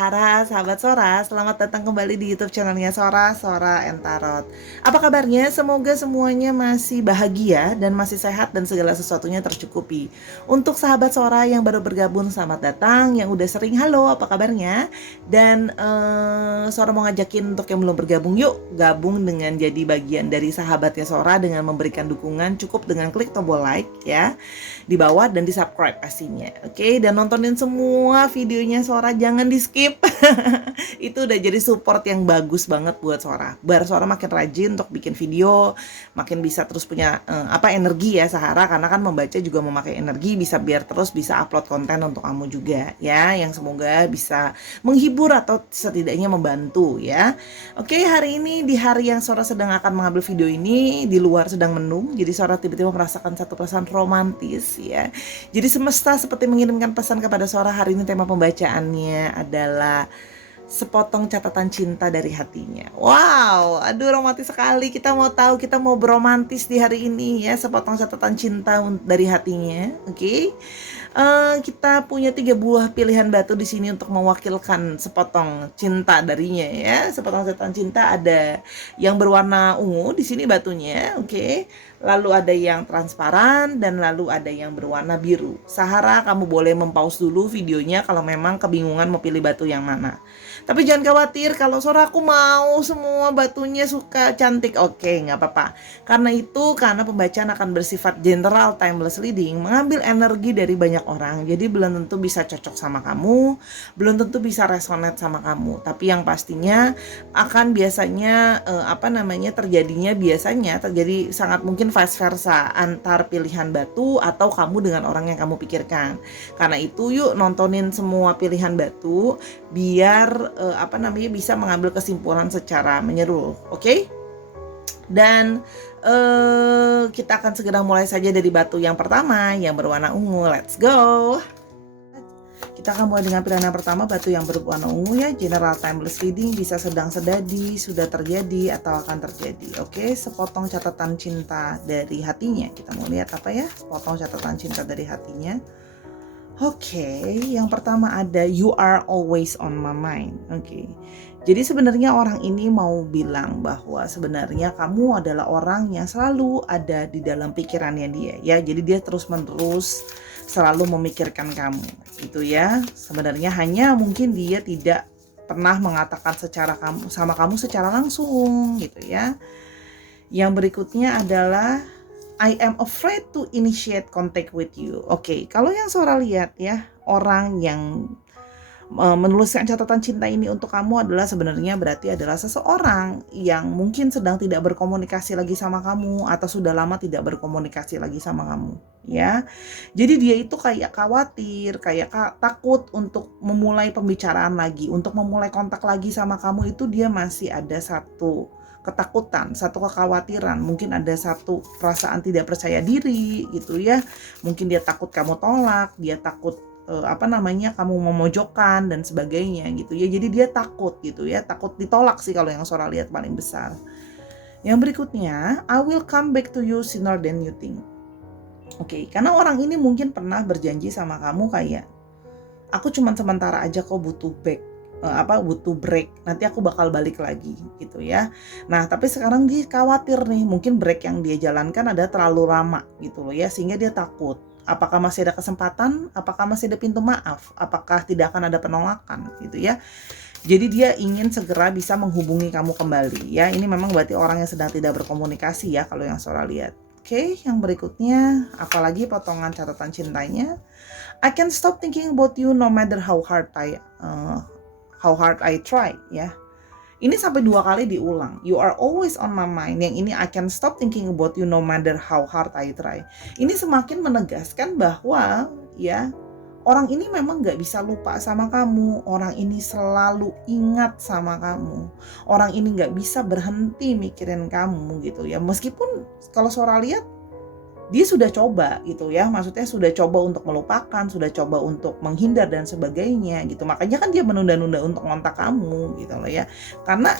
Sahara, sahabat Sora, selamat datang kembali di YouTube channelnya Sora and Tarot. Apa kabarnya? Semoga semuanya masih bahagia dan masih sehat dan segala sesuatunya tercukupi. Untuk sahabat Sora yang baru bergabung, selamat datang. Yang udah sering, halo, apa kabarnya? Dan Sora mau ngajakin untuk yang belum bergabung, yuk gabung dengan jadi bagian dari sahabatnya Sora dengan memberikan dukungan cukup dengan klik tombol like ya di bawah dan di subscribe pastinya. Oke, dan nontonin semua videonya Sora, jangan di skip. Itu udah jadi support yang bagus banget buat Sora. Biar Sora makin rajin untuk bikin video, makin bisa terus punya energi ya Sahara, karena kan membaca juga memakai energi, biar terus bisa upload konten untuk kamu juga ya, yang semoga bisa menghibur atau setidaknya membantu ya. Oke, hari ini di hari yang Sora sedang akan mengambil video ini, di luar sedang mendung, jadi Sora tiba-tiba merasakan satu perasaan romantis ya. Jadi semesta seperti mengirimkan pesan kepada Sora. Hari ini tema pembacaannya adalah sepotong catatan cinta dari hatinya. Wow, aduh romantis sekali. Kita mau tahu, kita mau beromantis di hari ini ya. Sepotong catatan cinta dari hatinya. Oke. Kita punya 3 buah pilihan batu di sini untuk mewakilkan sepotong cinta darinya ya. Sepotong catatan cinta ada yang berwarna ungu di sini batunya, oke. Lalu ada yang transparan dan lalu ada yang berwarna biru. Sahara, kamu boleh mempause dulu videonya kalau memang kebingungan mau pilih batu yang mana. Tapi jangan khawatir, kalau Sora aku mau semua batunya suka cantik, oke, nggak apa-apa. Karena pembacaan akan bersifat general, timeless reading, mengambil energi dari banyak orang. Jadi belum tentu bisa cocok sama kamu, belum tentu bisa resonate sama kamu. Tapi yang pastinya akan biasanya terjadi sangat mungkin vice versa antar pilihan batu atau kamu dengan orang yang kamu pikirkan. Karena itu yuk nontonin semua pilihan batu biar bisa mengambil kesimpulan secara menyeluruh, oke? Dan kita akan segera mulai saja dari batu yang pertama yang berwarna ungu. Let's go. Kita akan mulai dengan pilihan yang pertama, batu yang berwarna ungu ya. General timeless reading, bisa sedang sedadi, sudah terjadi atau akan terjadi. Oke, sepotong catatan cinta dari hatinya. Kita mau lihat apa ya? Sepotong catatan cinta dari hatinya. Oke, yang pertama ada you are always on my mind. Oke. Jadi sebenarnya orang ini mau bilang bahwa sebenarnya kamu adalah orang yang selalu ada di dalam pikirannya dia ya. Jadi dia terus-menerus selalu memikirkan kamu gitu ya. Sebenarnya hanya mungkin dia tidak pernah mengatakan sama kamu secara langsung gitu ya. Yang berikutnya adalah I am afraid to initiate contact with you. Oke, kalau yang Sora lihat ya, orang yang menuliskan catatan cinta ini untuk kamu adalah sebenarnya berarti adalah seseorang yang mungkin sedang tidak berkomunikasi lagi sama kamu atau sudah lama tidak berkomunikasi lagi sama kamu ya. Jadi dia itu kayak khawatir, kayak takut untuk memulai pembicaraan lagi, untuk memulai kontak lagi sama kamu. Itu dia masih ada satu ketakutan, satu kekhawatiran, mungkin ada satu perasaan tidak percaya diri gitu ya. Mungkin dia takut kamu tolak, dia takut kamu memojokkan dan sebagainya gitu ya. Jadi dia takut gitu ya, takut ditolak sih kalau yang Sora lihat paling besar. Yang berikutnya, I will come back to you sooner than you think. Oke, karena orang ini mungkin pernah berjanji sama kamu kayak, aku cuma sementara aja kok butuh break, nanti aku bakal balik lagi gitu ya. Nah tapi sekarang dia khawatir nih, mungkin break yang dia jalankan ada terlalu lama gitu loh ya, sehingga dia takut. Apakah masih ada kesempatan? Apakah masih ada pintu maaf? Apakah tidak akan ada penolakan gitu ya? Jadi dia ingin segera bisa menghubungi kamu kembali ya. Ini memang berarti orang yang sedang tidak berkomunikasi ya kalau yang Sora lihat. Oke, yang berikutnya apalagi potongan catatan cintanya. I can't stop thinking about you no matter how hard I try ya. Ini sampai 2 kali diulang. You are always on my mind. Yang ini I can't stop thinking about you no matter how hard I try. Ini semakin menegaskan bahwa ya orang ini memang gak bisa lupa sama kamu. Orang ini selalu ingat sama kamu. Orang ini gak bisa berhenti mikirin kamu gitu ya. Meskipun kalau Sora lihat dia sudah coba gitu ya, maksudnya sudah coba untuk melupakan, sudah coba untuk menghindar dan sebagainya gitu. Makanya kan dia menunda-nunda untuk ngontak kamu gitu loh ya. Karena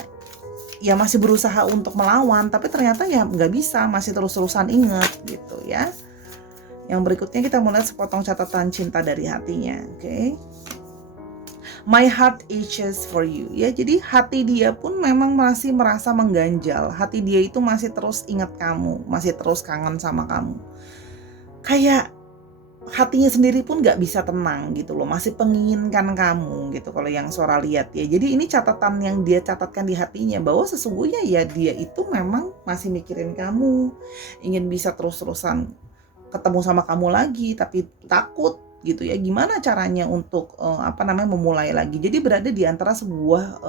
ya masih berusaha untuk melawan, tapi ternyata ya nggak bisa, masih terus-terusan inget gitu ya. Yang berikutnya kita mulai sepotong catatan cinta dari hatinya, oke? My heart itches for you. Ya, jadi hati dia pun memang masih merasa mengganjal. Hati dia itu masih terus ingat kamu, masih terus kangen sama kamu. Kayak hatinya sendiri pun nggak bisa tenang gitu loh, masih penginginkan kamu gitu kalau yang Sora lihat ya. Jadi ini catatan yang dia catatkan di hatinya, bahwa sesungguhnya ya dia itu memang masih mikirin kamu, ingin bisa terus-terusan ketemu sama kamu lagi, tapi takut gitu ya, gimana caranya untuk memulai lagi. Jadi berada di antara sebuah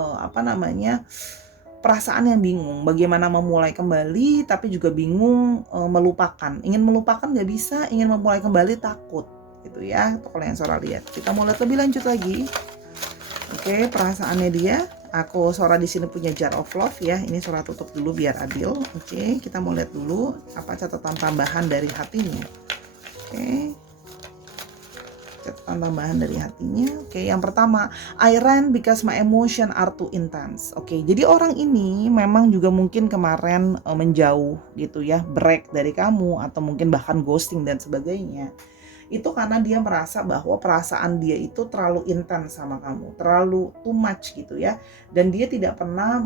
perasaan yang bingung, bagaimana memulai kembali tapi juga bingung melupakan. Ingin melupakan nggak bisa, ingin memulai kembali takut gitu ya. Itu kalau yang Sora lihat. Kita mau lihat lebih lanjut lagi. Oke, perasaannya dia. Aku Sora di sini punya Jar of Love ya. Ini Sora tutup dulu biar adil. Oke, kita mau lihat dulu apa catatan tambahan dari hatinya. Oke. Catatan tambahan dari hatinya. Oke, yang pertama, I ran because my emotion are too intense. Oke, jadi orang ini memang juga mungkin kemarin menjauh gitu ya, break dari kamu atau mungkin bahkan ghosting dan sebagainya. Itu karena dia merasa bahwa perasaan dia itu terlalu intens sama kamu, terlalu too much gitu ya. Dan dia tidak pernah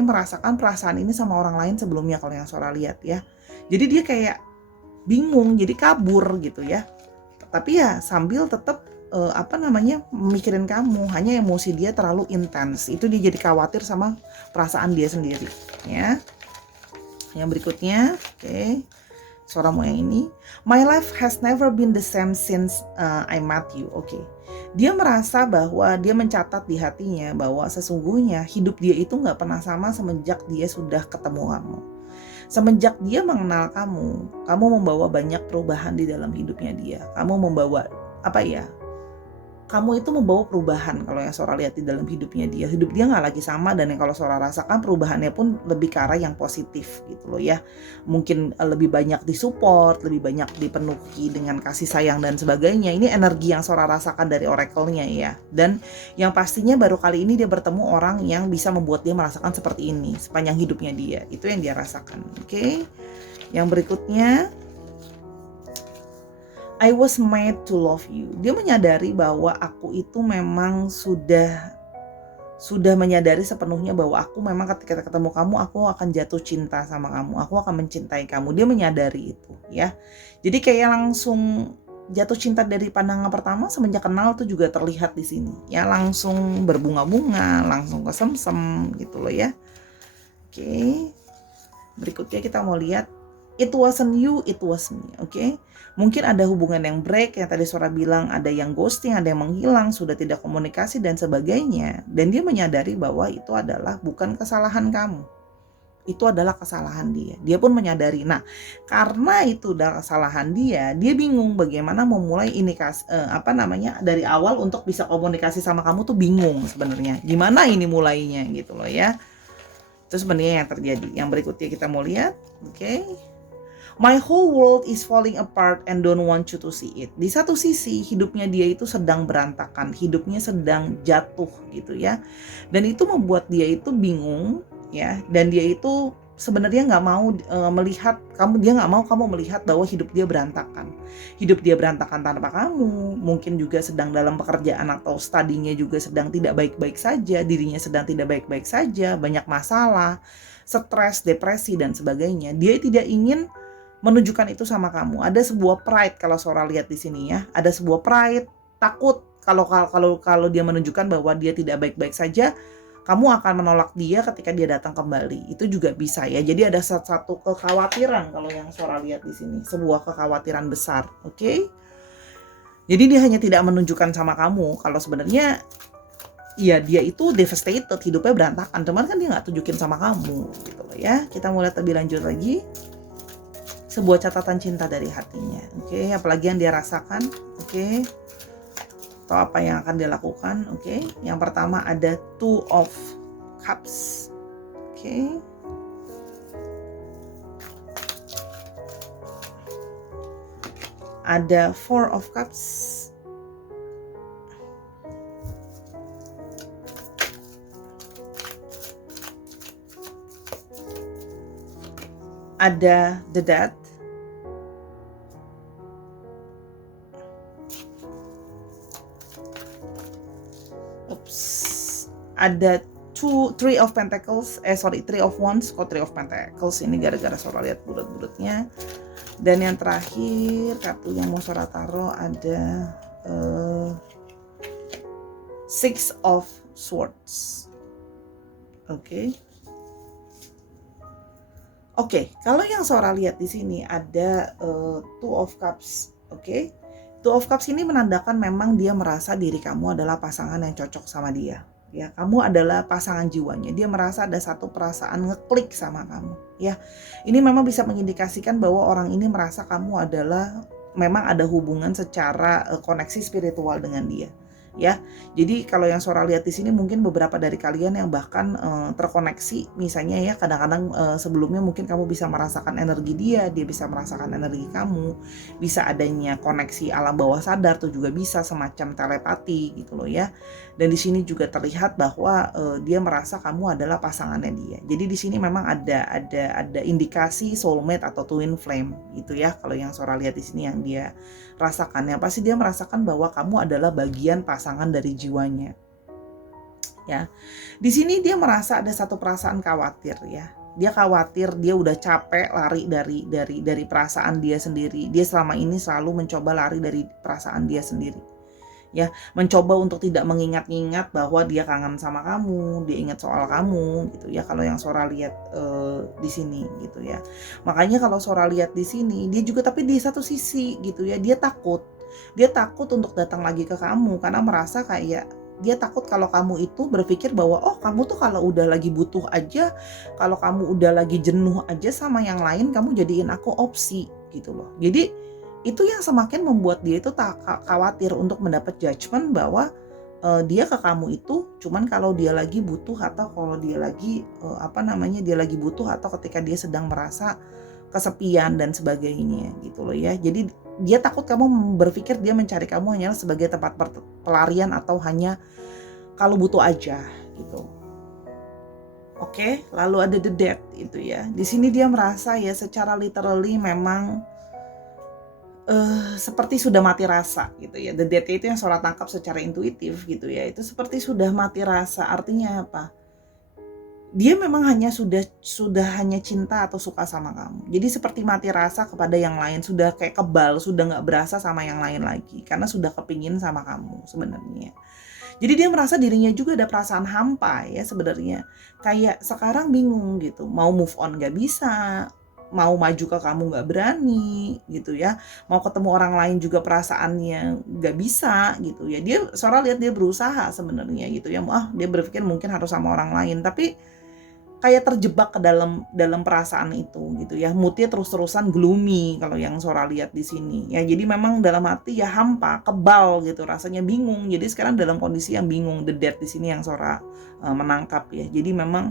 merasakan perasaan ini sama orang lain sebelumnya kalau yang Sora lihat ya. Jadi dia kayak bingung, jadi kabur gitu ya. Tapi ya sambil tetap mikirin kamu, hanya emosi dia terlalu intens. Itu dia jadi khawatir sama perasaan dia sendiri ya. Yang berikutnya, oke. Sora mau yang ini. My life has never been the same since I met you. Oke. Dia merasa bahwa dia mencatat di hatinya bahwa sesungguhnya hidup dia itu nggak pernah sama semenjak dia sudah ketemu kamu. Semenjak dia mengenal kamu membawa banyak perubahan di dalam hidupnya dia. Kamu membawa kamu itu membawa perubahan kalau yang Sora lihat di dalam hidupnya dia. Hidup dia nggak lagi sama, dan yang kalau Sora rasakan perubahannya pun lebih ke arah yang positif gitu loh ya. Mungkin lebih banyak disupport, lebih banyak dipenuhi dengan kasih sayang dan sebagainya. Ini energi yang Sora rasakan dari oracle-nya ya. Dan yang pastinya baru kali ini dia bertemu orang yang bisa membuat dia merasakan seperti ini sepanjang hidupnya dia. Itu yang dia rasakan. Oke. Yang berikutnya, I was made to love you. Dia menyadari bahwa aku itu memang sudah menyadari sepenuhnya bahwa aku memang ketika ketemu kamu aku akan jatuh cinta sama kamu. Aku akan mencintai kamu. Dia menyadari itu ya. Jadi kayak langsung jatuh cinta dari pandangan pertama semenjak kenal tuh juga terlihat di sini. Ya langsung berbunga-bunga, langsung kesemsem gitu loh ya. Oke. Berikutnya kita mau lihat, it wasn't you, it was me. Oke. Mungkin ada hubungan yang break, yang tadi Sora bilang ada yang ghosting, ada yang menghilang, sudah tidak komunikasi dan sebagainya. Dan dia menyadari bahwa itu adalah bukan kesalahan kamu. Itu adalah kesalahan dia. Dia pun menyadari. Nah, karena itu adalah kesalahan dia bingung bagaimana memulai ini dari awal untuk bisa komunikasi sama kamu tuh bingung sebenarnya. Gimana ini mulainya gitu loh ya. Itu sebenarnya yang terjadi. Yang berikutnya kita mau lihat, oke. My whole world is falling apart and don't want you to see it. Di satu sisi hidupnya dia itu sedang berantakan, hidupnya sedang jatuh gitu ya. Dan itu membuat dia itu bingung ya. Dan dia itu sebenarnya nggak mau dia nggak mau kamu melihat bahwa hidup dia berantakan. Hidup dia berantakan tanpa kamu. Mungkin juga sedang dalam pekerjaan atau studinya juga sedang tidak baik-baik saja. Dirinya sedang tidak baik-baik saja. Banyak masalah, stres, depresi dan sebagainya. Dia tidak ingin menunjukkan itu sama kamu. Ada sebuah pride kalau Sora lihat di sini ya. Ada sebuah pride, takut kalau dia menunjukkan bahwa dia tidak baik-baik saja, kamu akan menolak dia ketika dia datang kembali. Itu juga bisa ya. Jadi ada satu kekhawatiran kalau yang Sora lihat di sini, sebuah kekhawatiran besar, oke? Jadi dia hanya tidak menunjukkan sama kamu kalau sebenarnya ya dia itu devastated, hidupnya berantakan. Cuman kan dia nggak tunjukin sama kamu gitu loh ya. Kita mulai lebih lanjut lagi. Sebuah catatan cinta dari hatinya, oke? Apalagi yang dia rasakan, oke? Atau apa yang akan dia lakukan, oke? Yang pertama ada Two of Cups, oke? Ada Four of Cups, ada The Death, Oops. Ada Three of Pentacles, Three of Wands. Kok Three of Pentacles ini gara-gara Sora lihat bulat-bulatnya. Dan yang terakhir kartu yang mau Sora taruh ada Six of Swords. Oke. Oke, kalau yang Sora lihat di sini ada Two of Cups. Oke. Two of Cups ini menandakan memang dia merasa diri kamu adalah pasangan yang cocok sama dia. Ya, kamu adalah pasangan jiwanya. Dia merasa ada satu perasaan ngeklik sama kamu. Ya, ini memang bisa mengindikasikan bahwa orang ini merasa kamu adalah memang ada hubungan secara koneksi spiritual dengan dia. Ya, jadi kalau yang Sora lihat di sini mungkin beberapa dari kalian yang bahkan terkoneksi, misalnya ya kadang-kadang sebelumnya mungkin kamu bisa merasakan energi dia bisa merasakan energi kamu, bisa adanya koneksi alam bawah sadar tuh juga bisa semacam telepati gitu loh ya. Dan di sini juga terlihat bahwa dia merasa kamu adalah pasangannya dia. Jadi di sini memang ada indikasi soulmate atau twin flame gitu ya. Kalau yang Sora lihat di sini yang dia rasakan, yang pasti dia merasakan bahwa kamu adalah bagian pasangan dari jiwanya. Ya. Di sini dia merasa ada satu perasaan khawatir ya. Dia khawatir, dia udah capek lari dari perasaan dia sendiri. Dia selama ini selalu mencoba lari dari perasaan dia sendiri. Ya, mencoba untuk tidak mengingat-ingat bahwa dia kangen sama kamu, dia ingat soal kamu gitu ya. Kalau yang Sora lihat di sini gitu ya. Makanya kalau Sora lihat di sini, dia juga tapi di satu sisi gitu ya, dia takut. Dia takut untuk datang lagi ke kamu karena merasa kayak dia takut kalau kamu itu berpikir bahwa oh kamu tuh kalau udah lagi butuh aja, kalau kamu udah lagi jenuh aja sama yang lain, kamu jadiin aku opsi gitu loh. Jadi itu yang semakin membuat dia itu khawatir untuk mendapat judgement bahwa dia ke kamu itu cuman kalau dia lagi butuh atau kalau dia lagi dia lagi butuh atau ketika dia sedang merasa kesepian dan sebagainya gitu loh ya. Jadi dia takut kamu berpikir dia mencari kamu hanya sebagai tempat pelarian atau hanya kalau butuh aja gitu. Oke, lalu ada the death itu ya. Di sini dia merasa ya secara literally memang seperti sudah mati rasa gitu ya. The death itu yang Sora tangkap secara intuitif gitu ya. Itu seperti sudah mati rasa. Artinya apa? Dia memang hanya sudah hanya cinta atau suka sama kamu. Jadi seperti mati rasa kepada yang lain, sudah kayak kebal, sudah nggak berasa sama yang lain lagi karena sudah kepingin sama kamu sebenarnya. Jadi dia merasa dirinya juga ada perasaan hampa ya sebenarnya. Kayak sekarang bingung gitu, mau move on nggak bisa, mau maju ke kamu nggak berani gitu ya, mau ketemu orang lain juga perasaannya nggak bisa gitu ya. Sora lihat dia berusaha sebenarnya gitu ya, dia berpikir mungkin harus sama orang lain, tapi kayak terjebak ke dalam perasaan itu gitu ya. Moodnya terus-terusan gloomy kalau yang Sora lihat di sini ya. Jadi memang dalam hati ya hampa, kebal gitu, rasanya bingung. Jadi sekarang dalam kondisi yang bingung, the death di sini yang Sora menangkap ya. Jadi memang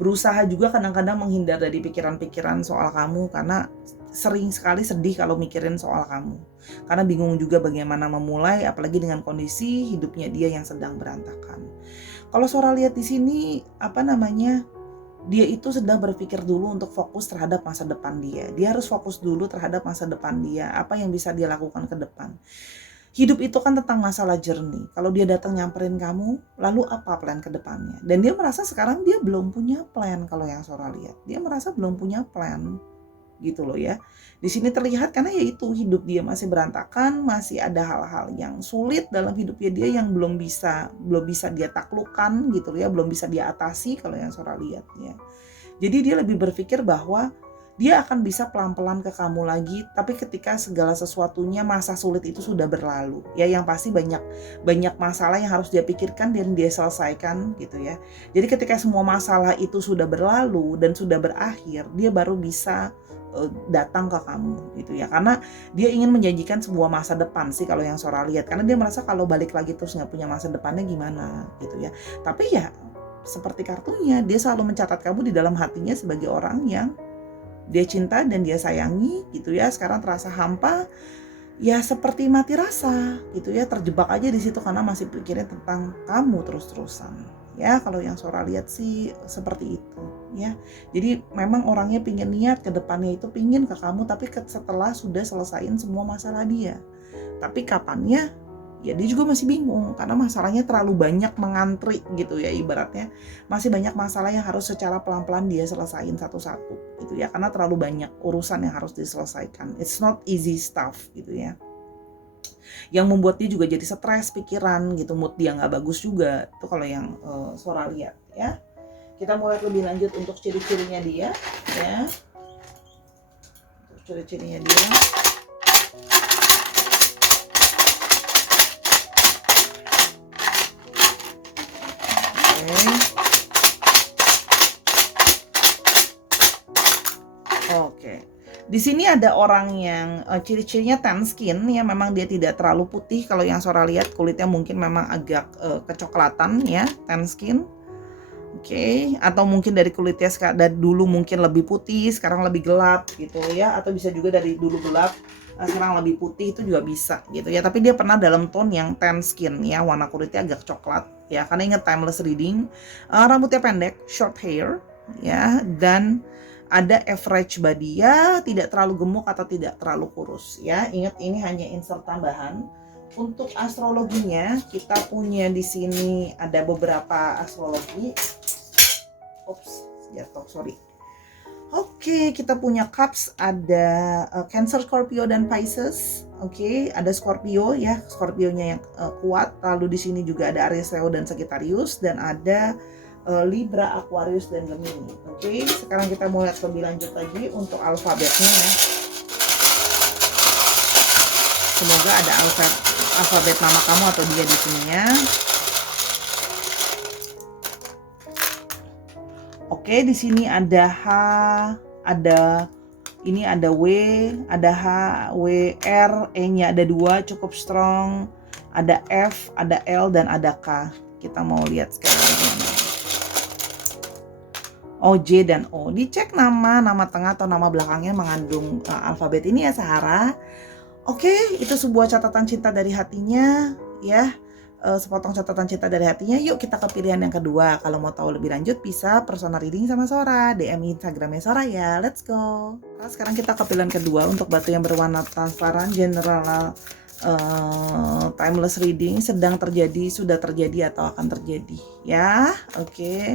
berusaha juga kadang-kadang menghindar dari pikiran-pikiran soal kamu karena sering sekali sedih kalau mikirin soal kamu. Karena bingung juga bagaimana memulai, apalagi dengan kondisi hidupnya dia yang sedang berantakan. Kalau Sora lihat di sini, dia itu sedang berpikir dulu untuk fokus terhadap masa depan dia. Dia harus fokus dulu terhadap masa depan dia, apa yang bisa dia lakukan ke depan. Hidup itu kan tentang masalah journey. Kalau dia datang nyamperin kamu, lalu apa plan ke depannya? Dan dia merasa sekarang dia belum punya plan kalau yang Sora lihat. Dia merasa belum punya plan gitu loh ya. Di sini terlihat karena ya itu hidup dia masih berantakan, masih ada hal-hal yang sulit dalam hidupnya dia yang belum bisa dia taklukkan gitu ya, belum bisa dia atasi kalau yang Sora lihat ya. Jadi dia lebih berpikir bahwa dia akan bisa pelan-pelan ke kamu lagi, tapi ketika segala sesuatunya masa sulit itu sudah berlalu ya, yang pasti banyak masalah yang harus dia pikirkan dan dia selesaikan gitu ya. Jadi ketika semua masalah itu sudah berlalu dan sudah berakhir, dia baru bisa datang ke kamu gitu ya, karena dia ingin menjanjikan sebuah masa depan sih kalau yang Sora lihat, karena dia merasa kalau balik lagi terus nggak punya masa depannya gimana gitu ya. Tapi ya seperti kartunya, dia selalu mencatat kamu di dalam hatinya sebagai orang yang dia cinta dan dia sayangi gitu ya. Sekarang terasa hampa ya, seperti mati rasa gitu ya, terjebak aja di situ karena masih pikirin tentang kamu terus-terusan ya. Kalau yang Sora lihat sih seperti itu ya. Jadi memang orangnya pingin niat ke depannya itu pingin ke kamu, tapi setelah sudah selesaiin semua masalah dia. Tapi kapannya Ya dia juga masih bingung karena masalahnya terlalu banyak mengantri gitu ya, ibaratnya masih banyak masalah yang harus secara pelan-pelan dia selesain satu-satu gitu ya, karena terlalu banyak urusan yang harus diselesaikan. It's not easy stuff gitu ya, yang membuat dia juga jadi stres pikiran gitu, mood dia nggak bagus juga. Itu kalau yang Sora lihat ya. Kita mau lihat lebih lanjut untuk ciri-cirinya dia ya. Untuk ciri-cirinya dia. Oke. Di sini ada orang yang ciri-cirinya tan skin ya, memang dia tidak terlalu putih. Kalau yang Sora lihat kulitnya mungkin memang agak kecoklatan ya, tan skin. Oke, atau mungkin dari kulitnya dari dulu mungkin lebih putih, sekarang lebih gelap gitu ya, atau bisa juga dari dulu gelap, sekarang lebih putih, itu juga bisa gitu ya. Tapi dia pernah dalam tone yang tan skin ya, warna kulitnya agak coklat ya, karena ingat timeless reading. Rambutnya pendek, short hair ya, dan ada average body ya, tidak terlalu gemuk atau tidak terlalu kurus ya. Ingat ini hanya insert tambahan. Untuk astrologinya kita punya di sini ada beberapa astrologi. Ops, jatuh, sorry. Oke, kita punya Cups, ada Cancer, Scorpio, dan Pisces. Oke, ada Scorpio ya, Scorpionya yang kuat. Lalu di sini juga ada Aries, Leo, dan Sagittarius, dan ada Libra, Aquarius, dan Gemini. Oke, sekarang kita mau lihat lebih lanjut lagi untuk alfabetnya ya. Semoga ada alfabet nama kamu atau dia di sini ya. Oke, di sini ada H, ada ini ada W, ada H, W, R, E-nya ada 2, cukup strong. Ada F, ada L, dan ada K. Kita mau lihat sekarang. O, J, dan O. Dicek nama tengah atau nama belakangnya mengandung alfabet ini ya, Sahara. Oke, itu sebuah catatan cinta dari hatinya ya. Sepotong catatan cinta dari hatinya. Yuk kita ke pilihan yang kedua. Kalau mau tahu lebih lanjut bisa personal reading sama Sora, DM Instagramnya Sora ya. Let's go. Nah, sekarang kita ke pilihan kedua untuk batu yang berwarna transparan, general timeless reading, sedang terjadi, sudah terjadi, atau akan terjadi ya. Oke.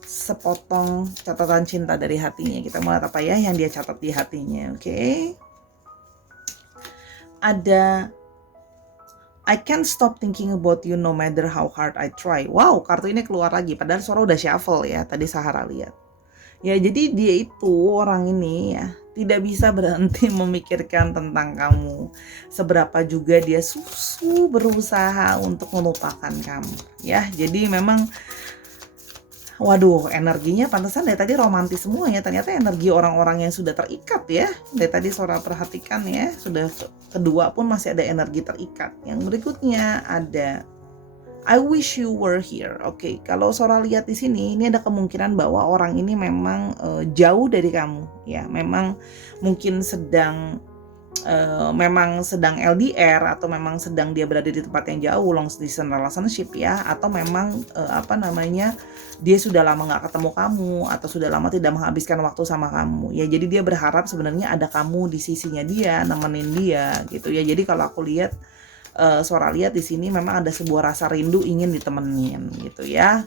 Sepotong catatan cinta dari hatinya. Kita mau lihat apa ya yang dia catat di hatinya. Oke. Ada I can't stop thinking about you no matter how hard I try. Wow, kartu ini keluar lagi. Padahal Sora udah shuffle ya, tadi Sahara lihat. Ya, jadi dia itu orang ini ya tidak bisa berhenti memikirkan tentang kamu. Seberapa juga dia berusaha untuk melupakan kamu. Ya, jadi memang waduh, energinya pantesan dari tadi romantis semua ya. Ternyata energi orang-orang yang sudah terikat ya. Dari tadi Sora perhatikan ya, sudah kedua pun masih ada energi terikat. Yang berikutnya ada I wish you were here. Oke, kalau Sora lihat di sini, ini ada kemungkinan bahwa orang ini memang jauh dari kamu ya. Memang mungkin sedang LDR, atau memang sedang dia berada di tempat yang jauh, long distance relationship ya, atau memang dia sudah lama nggak ketemu kamu, atau sudah lama tidak menghabiskan waktu sama kamu ya. Jadi dia berharap sebenarnya ada kamu di sisinya dia, nemenin dia gitu ya. Jadi kalau aku lihat Sora lihat di sini memang ada sebuah rasa rindu ingin ditemenin gitu ya.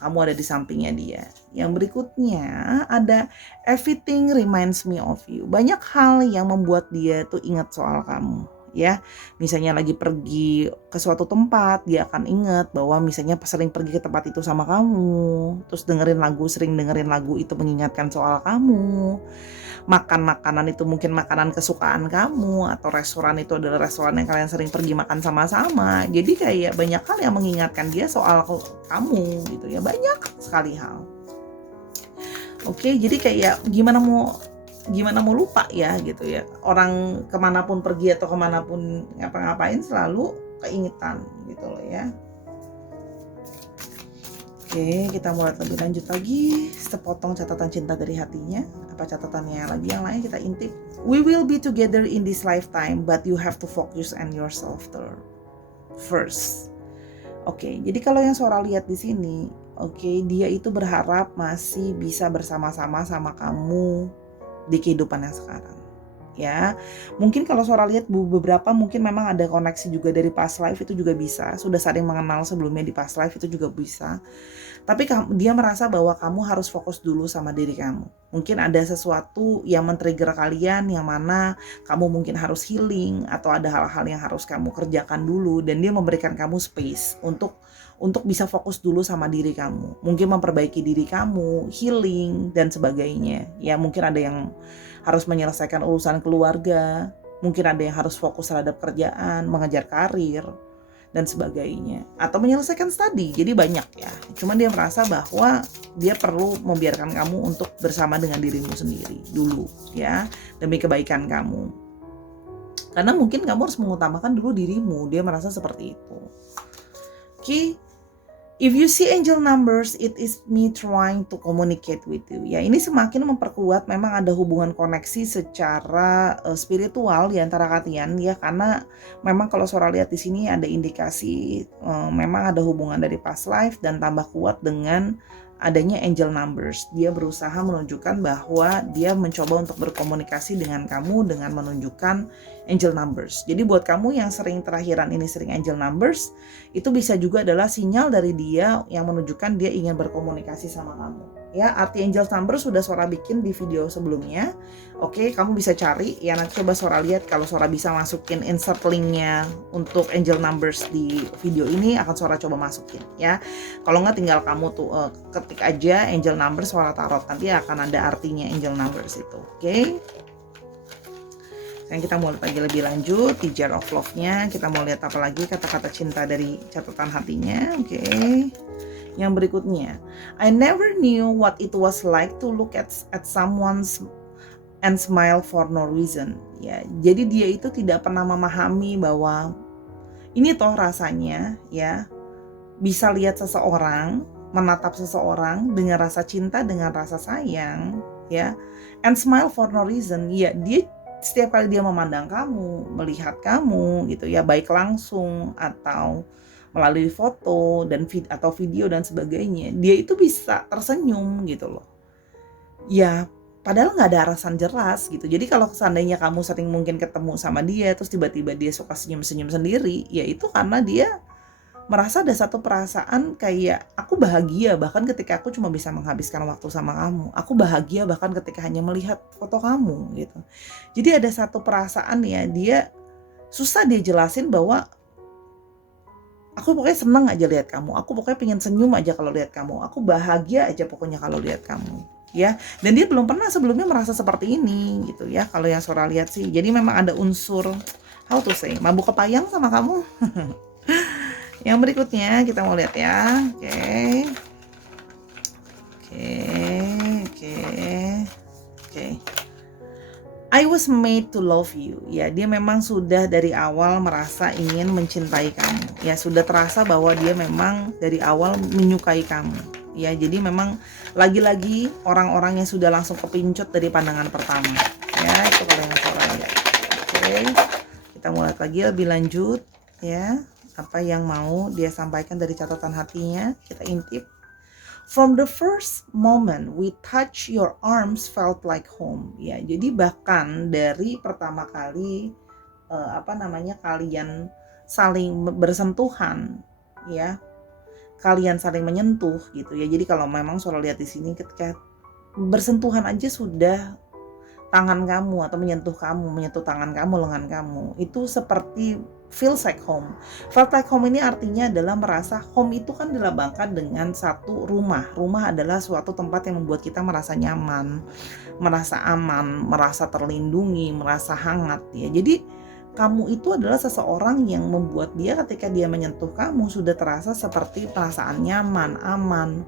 Kamu ada di sampingnya dia. Yang berikutnya ada everything reminds me of you. Banyak hal yang membuat dia tuh ingat soal kamu ya. Misalnya lagi pergi ke suatu tempat, dia akan ingat bahwa misalnya sering pergi ke tempat itu sama kamu. Terus sering dengerin lagu itu mengingatkan soal kamu. Makan makanan itu mungkin makanan kesukaan kamu, atau restoran itu adalah restoran yang kalian sering pergi makan sama-sama. Jadi kayak banyak hal yang mengingatkan dia soal kamu gitu ya, banyak sekali hal. Oke, jadi kayak gimana mau lupa ya gitu ya. Orang kemanapun pergi atau kemanapun ngapa-ngapain selalu keingetan gitu loh ya. Oke, kita mulai lebih lanjut lagi. Sepotong catatan cinta dari hatinya. Apa catatannya lagi yang lain kita intip. We will be together in this lifetime, but you have to focus on yourself first. Oke, jadi kalau yang Sora lihat di sini, oke, dia itu berharap masih bisa bersama-sama sama kamu di kehidupan yang sekarang. ya. Mungkin kalau Sora lihat beberapa mungkin memang ada koneksi juga dari past life, itu juga bisa. Sudah saling mengenal sebelumnya di past life, itu juga bisa. Tapi dia merasa bahwa kamu harus fokus dulu sama diri kamu. Mungkin ada sesuatu yang men-trigger kalian, yang mana kamu mungkin harus healing, atau ada hal-hal yang harus kamu kerjakan dulu, dan dia memberikan kamu space untuk bisa fokus dulu sama diri kamu. Mungkin memperbaiki diri kamu, healing, dan sebagainya. Ya mungkin ada yang harus menyelesaikan urusan keluarga, mungkin ada yang harus fokus terhadap kerjaan, mengejar karir, dan sebagainya. Atau menyelesaikan studi, jadi banyak ya. Cuman dia merasa bahwa dia perlu membiarkan kamu untuk bersama dengan dirimu sendiri dulu ya, demi kebaikan kamu. Karena mungkin kamu harus mengutamakan dulu dirimu, dia merasa seperti itu. Oke. If you see angel numbers, it is me trying to communicate with you. Ya, ini semakin memperkuat memang ada hubungan koneksi secara spiritual di antara kalian ya, karena memang kalau Sora lihat di sini ada indikasi memang ada hubungan dari past life dan tambah kuat dengan adanya angel numbers. Dia berusaha menunjukkan bahwa dia mencoba untuk berkomunikasi dengan kamu dengan menunjukkan angel numbers. Jadi buat kamu yang sering terakhiran ini sering angel numbers, itu bisa juga adalah sinyal dari dia yang menunjukkan dia ingin berkomunikasi sama kamu. Ya, arti angel numbers sudah Sora bikin di video sebelumnya. Oke, kamu bisa cari ya, nanti coba Sora lihat kalau Sora bisa masukin insert linknya untuk angel numbers di video ini, akan Sora coba masukin ya. Kalau nggak tinggal kamu tuh ketik aja angel numbers Sora Tarot, nanti akan ada artinya angel numbers itu. Oke. Sekarang kita mau lihat lagi lebih lanjut di jar of love-nya. Kita mau lihat apa lagi kata-kata cinta dari catatan hatinya. Oke. Yang berikutnya, I never knew what it was like to look at someone and smile for no reason. Ya, jadi dia itu tidak pernah memahami bahwa ini toh rasanya ya, bisa lihat seseorang, menatap seseorang dengan rasa cinta, dengan rasa sayang ya, and smile for no reason. Ya, dia setiap kali dia memandang kamu, melihat kamu gitu ya, baik langsung atau melalui foto dan atau video dan sebagainya, dia itu bisa tersenyum gitu loh. Ya, padahal nggak ada alasan jelas gitu. Jadi kalau seandainya kamu sering mungkin ketemu sama dia, terus tiba-tiba dia suka senyum-senyum sendiri, ya itu karena dia merasa ada satu perasaan kayak aku bahagia bahkan ketika aku cuma bisa menghabiskan waktu sama kamu. Aku bahagia bahkan ketika hanya melihat foto kamu gitu. Jadi ada satu perasaan ya, dia susah dia jelasin bahwa aku pokoknya seneng aja lihat kamu. Aku pokoknya pengen senyum aja kalau lihat kamu. Aku bahagia aja pokoknya kalau lihat kamu. Ya, dan dia belum pernah sebelumnya merasa seperti ini gitu ya. Kalau yang Sora lihat sih, jadi memang ada unsur how to say mabuk kepayang sama kamu. Yang berikutnya kita mau lihat ya. Oke. I was made to love you. Ya, dia memang sudah dari awal merasa ingin mencintai kamu. Ya, sudah terasa bahwa dia memang dari awal menyukai kamu. Ya, jadi memang lagi-lagi orang-orang yang sudah langsung kepincut dari pandangan pertama. Ya, itu kalau yang Sora lihat. Oke. Kita mau lihat lagi lebih lanjut ya. Apa yang mau dia sampaikan dari catatan hatinya, kita intip. From the first moment we touch your arms felt like home. Ya, jadi bahkan dari pertama kali kalian saling bersentuhan ya, kalian saling menyentuh gitu ya. Jadi kalau memang Sora lihat di sini ketika bersentuhan aja sudah tangan kamu atau menyentuh tangan kamu, lengan kamu, itu seperti feels like home. Felt like home ini artinya adalah merasa home itu kan dilambangkan dengan satu rumah. Rumah adalah suatu tempat yang membuat kita merasa nyaman, merasa aman, merasa terlindungi, merasa hangat ya. Jadi kamu itu adalah seseorang yang membuat dia ketika dia menyentuh kamu sudah terasa seperti perasaan nyaman, aman,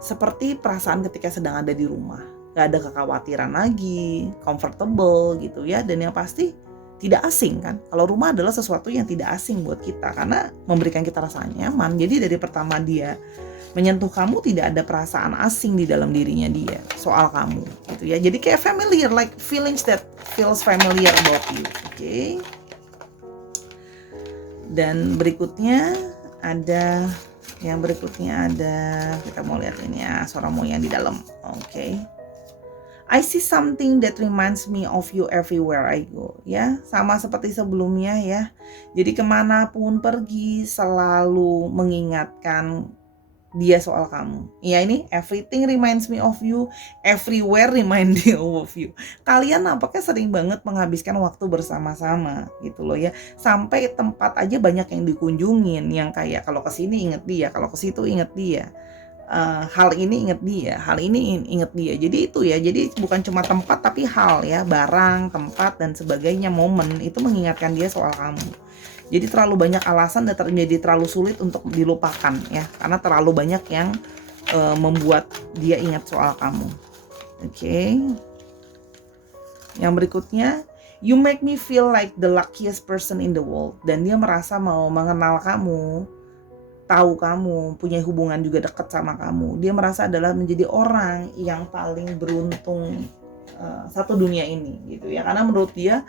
seperti perasaan ketika sedang ada di rumah. Gak ada kekhawatiran lagi, comfortable gitu ya. Dan yang pasti tidak asing kan. Kalau rumah adalah sesuatu yang tidak asing buat kita karena memberikan kita rasa nyaman. Jadi dari pertama dia menyentuh kamu tidak ada perasaan asing di dalam dirinya dia soal kamu gitu ya. Jadi kayak familiar, like feelings that feels familiar about you. Oke. Dan berikutnya ada kita mau lihat ini ya, Sora mau yang di dalam. Oke. I see something that reminds me of you everywhere I go. Ya, sama seperti sebelumnya ya. Jadi kemanapun pergi selalu mengingatkan dia soal kamu. Ya, ini everything reminds me of you, everywhere remind me of you. Kalian nampaknya sering banget menghabiskan waktu bersama-sama gitu loh ya. Sampai tempat aja banyak yang dikunjungin, yang kayak kalau ke sini inget dia, kalau ke situ inget dia. Hal ini inget dia, hal ini inget dia. Jadi itu ya, jadi bukan cuma tempat tapi hal ya, barang, tempat dan sebagainya, momen itu mengingatkan dia soal kamu. Jadi terlalu banyak alasan dan menjadi terlalu sulit untuk dilupakan ya, karena terlalu banyak yang membuat dia ingat soal kamu. Oke. Yang berikutnya, you make me feel like the luckiest person in the world. Dan dia merasa mau mengenal kamu, tahu kamu, punya hubungan juga dekat sama kamu. Dia merasa adalah menjadi orang yang paling beruntung satu dunia ini gitu ya. Karena menurut dia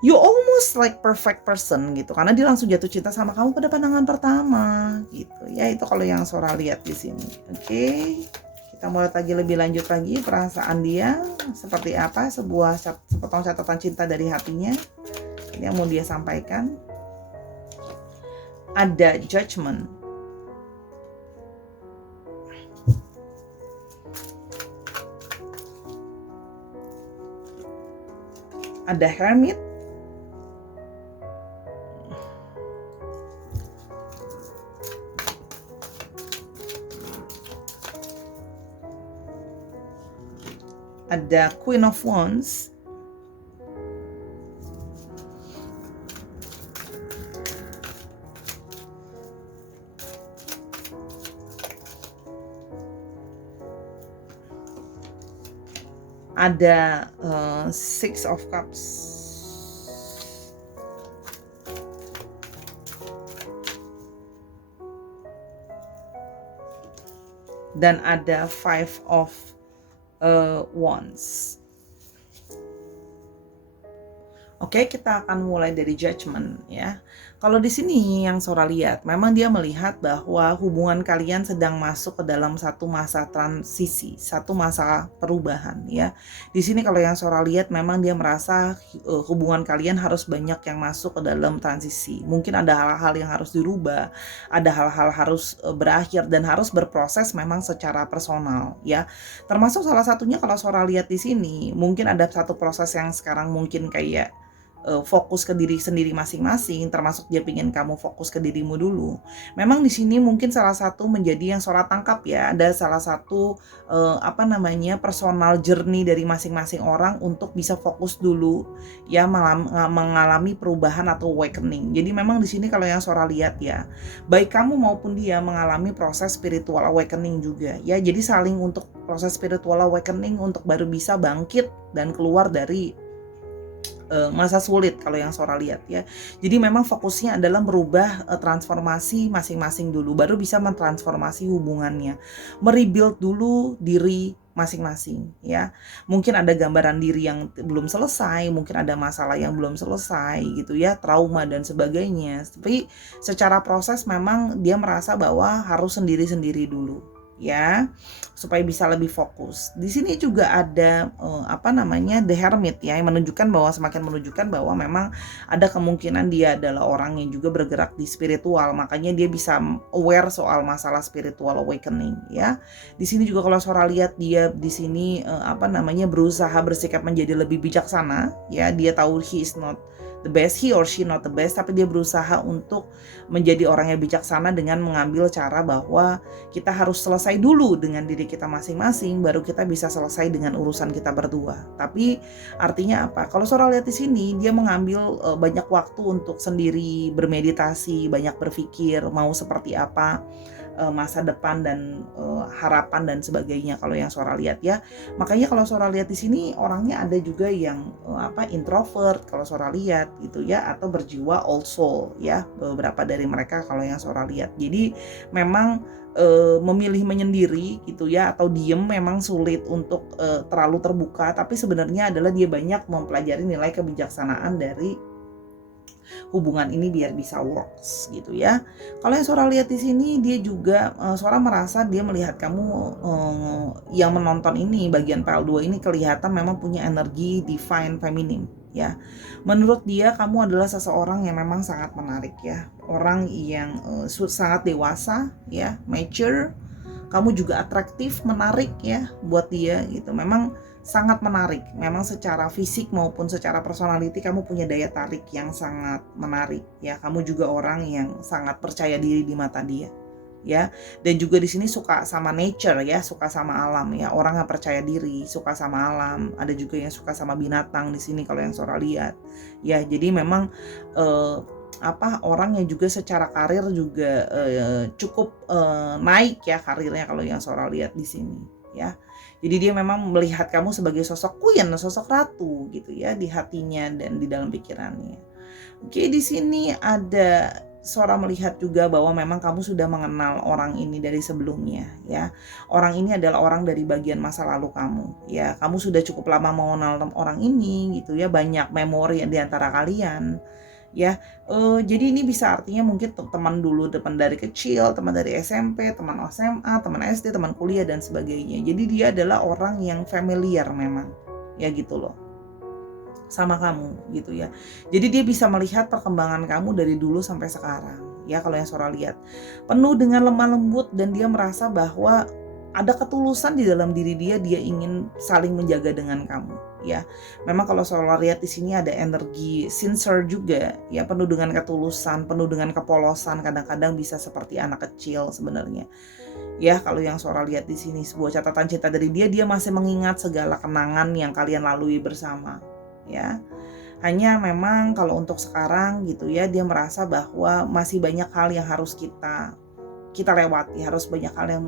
you almost like perfect person gitu. Karena dia langsung jatuh cinta sama kamu pada pandangan pertama gitu. Ya itu kalau yang Sora lihat di sini. Oke. Kita mulai lagi lebih lanjut lagi perasaan dia seperti apa, sepotong catatan cinta dari hatinya yang mau dia sampaikan. Ada judgment, ada hermit, ada Queen of Wands, ada Six of Cups, dan ada Five of Wands. Oke, kita akan mulai dari judgment ya. Kalau di sini yang Sora lihat, memang dia melihat bahwa hubungan kalian sedang masuk ke dalam satu masa transisi, satu masa perubahan ya. Di sini kalau yang Sora lihat, memang dia merasa hubungan kalian harus banyak yang masuk ke dalam transisi. Mungkin ada hal-hal yang harus dirubah, ada hal-hal harus berakhir dan harus berproses memang secara personal ya. Termasuk salah satunya kalau Sora lihat di sini, mungkin ada satu proses yang sekarang mungkin kayak fokus ke diri sendiri masing-masing, termasuk dia pingin kamu fokus ke dirimu dulu. Memang di sini mungkin salah satu menjadi yang Sora tangkap ya, ada salah satu personal journey dari masing-masing orang untuk bisa fokus dulu ya, mengalami perubahan atau awakening. Jadi memang di sini kalau yang Sora lihat ya, baik kamu maupun dia mengalami proses spiritual awakening juga ya. Jadi saling untuk proses spiritual awakening untuk baru bisa bangkit dan keluar dari masa sulit kalau yang Sora lihat ya. Jadi memang fokusnya adalah merubah transformasi masing-masing dulu, baru bisa mentransformasi hubungannya, merebuild dulu diri masing-masing ya. Mungkin ada gambaran diri yang belum selesai, mungkin ada masalah yang belum selesai gitu ya, trauma dan sebagainya. Tapi secara proses memang dia merasa bahwa harus sendiri-sendiri dulu ya, supaya bisa lebih fokus. Di sini juga ada The Hermit ya, yang menunjukkan bahwa semakin menunjukkan bahwa memang ada kemungkinan dia adalah orang yang juga bergerak di spiritual, makanya dia bisa aware soal masalah spiritual awakening ya. Di sini juga kalau Sora lihat dia di sini berusaha bersikap menjadi lebih bijaksana ya. Dia tahu he is not the best, he or she not the best, tapi dia berusaha untuk menjadi orang yang bijaksana dengan mengambil cara bahwa kita harus selesai dulu dengan diri kita masing-masing, baru kita bisa selesai dengan urusan kita berdua. Tapi artinya apa? Kalau Sora lihat di sini, dia mengambil banyak waktu untuk sendiri bermeditasi, banyak berpikir mau seperti apa masa depan dan harapan dan sebagainya kalau yang Sora lihat ya. Makanya kalau Sora lihat di sini orangnya ada juga yang introvert kalau Sora lihat gitu ya, atau berjiwa old soul ya, beberapa dari mereka kalau yang Sora lihat. Jadi memang memilih menyendiri gitu ya, atau diem memang sulit untuk terlalu terbuka, tapi sebenarnya adalah dia banyak mempelajari nilai kebijaksanaan dari hubungan ini biar bisa works gitu ya. Kalau yang Sora lihat di sini, dia juga Sora merasa dia melihat kamu yang menonton ini, bagian PL2 ini kelihatan memang punya energi divine feminine ya. Menurut dia kamu adalah seseorang yang memang sangat menarik ya, orang yang sangat dewasa ya, mature. Kamu juga atraktif, menarik ya buat dia gitu. Memang sangat menarik. Memang secara fisik maupun secara personality kamu punya daya tarik yang sangat menarik ya. Kamu juga orang yang sangat percaya diri di mata dia ya. Dan juga di sini suka sama nature ya, suka sama alam ya. Orang yang percaya diri, suka sama alam. Ada juga yang suka sama binatang di sini kalau yang Sora lihat. Ya, jadi memang orang yang juga secara karir juga cukup naik ya karirnya kalau yang Sora lihat di sini ya. Jadi dia memang melihat kamu sebagai sosok queen, sosok ratu gitu ya di hatinya dan di dalam pikirannya. Oke, di sini ada Sora melihat juga bahwa memang kamu sudah mengenal orang ini dari sebelumnya ya. Orang ini adalah orang dari bagian masa lalu kamu ya. Kamu sudah cukup lama mengenal orang ini gitu ya, banyak memori di antara kalian ya. Jadi ini bisa artinya mungkin teman dulu, teman dari kecil, teman dari SMP, teman SMA, teman SD, teman kuliah dan sebagainya. Jadi dia adalah orang yang familiar memang ya gitu loh sama kamu gitu ya. Jadi dia bisa melihat perkembangan kamu dari dulu sampai sekarang ya. Kalau yang Sora lihat penuh dengan lemah lembut dan dia merasa bahwa ada ketulusan di dalam diri dia ingin saling menjaga dengan kamu ya. Memang kalau Sora lihat di sini ada energi sincere juga ya, penuh dengan ketulusan, penuh dengan kepolosan, kadang-kadang bisa seperti anak kecil sebenarnya. Ya, kalau yang Sora lihat di sini sebuah catatan cinta dari dia masih mengingat segala kenangan yang kalian lalui bersama ya. Hanya memang kalau untuk sekarang gitu ya, dia merasa bahwa masih banyak hal yang harus kita lewati, harus banyak hal yang